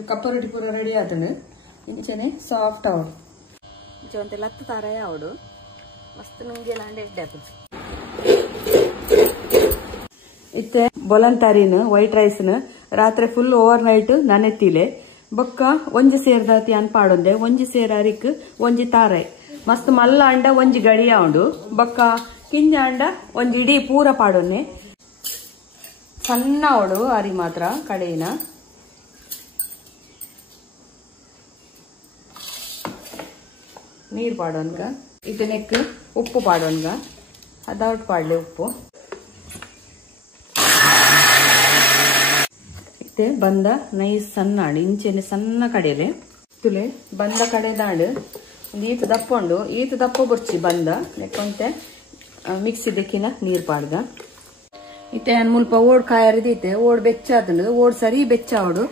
ಕಪ್ಪರೊಟ್ಟಿ ಪೂರ ರೆಡಿ ಆತನು ಇಂಚನೆ ಸಾಫ್ಟ್ ಅವಡು ಇಂಚ ಒಂತೆ ಲತ್ತು ತಾರಾಯ ಅವಡು ಮಸ್ತ್ ನುಂಗಿ ಲಾಂಡೆ ಎಡ್ಡೆ ಇತ್ತೆ ಬೊಲಂತಾರಿನ ವೈಟ್ ರೈಸ್ನ ರಾತ್ರಿ ಫುಲ್ ಓವರ್ ನೈಟ್ ನನೆತ್ತಿಲೆ ಬೊಕ್ಕ ಒಂಜಿ ಸೇರ್ದಾತಿ ಅನ್ ಪಾಡೊಂದೆ ಒಂಜಿ ಸೇರಾರಿಕ್ ಒಂಜಿ ತಾರಾಯ್ ಮಸ್ತ್ ಮಲ್ಲ ಅಂಡ ಒಂಜಿ ಗಡಿಯ ಉಂಡು ಬೊಕ್ಕ ಕಿಂಜ ಅಂಡ ಒಂಜಿ ಇಡೀ ಪೂರ ಪಾಡೊನ್ನೆ ಸಣ್ಣ ಅವಡು ಅರಿ ಮಾತ್ರ ಕಡೆಯಿನ ನೀರ್ ಪಾಡೋನ್ಗ ಇದು ನೆಕ್ ಉಪ್ಪು ಪಾಡೋನ್ಗ ಅದೌಟ್ ಪಾಡ್ಲೆ ಉಪ್ಪು ಇತ್ತೆ ಬಂದ ನೈಸ್ ಸಣ್ಣ ಆಡು ಇಂಚೆನೆ ಸಣ್ಣ ಕಡೆಲೆ ತುಲೆ ಬಂದ ಕಡೆದಾಡು ಒಂದು ಈತ ದಪ್ಪ ಉಂಡು ಈತ ದಪ್ಪ ಬುರ್ಚಿ ಬಂದ ನೆಕ್ಕೊಂತೆ ಮಿಕ್ಸಿ ದಕ್ಕಿನ ನೀರ್ ಪಾಡ್ಗ ಇತ್ತೆ ಮುಲ್ಪ ಓಡ್ ಕಾಯರಿದೈತೆ ಓಡ್ ಬೆಚ್ಚ ಆದನು ಓಡ್ ಸರಿ ಬೆಚ್ಚ ಅವಡು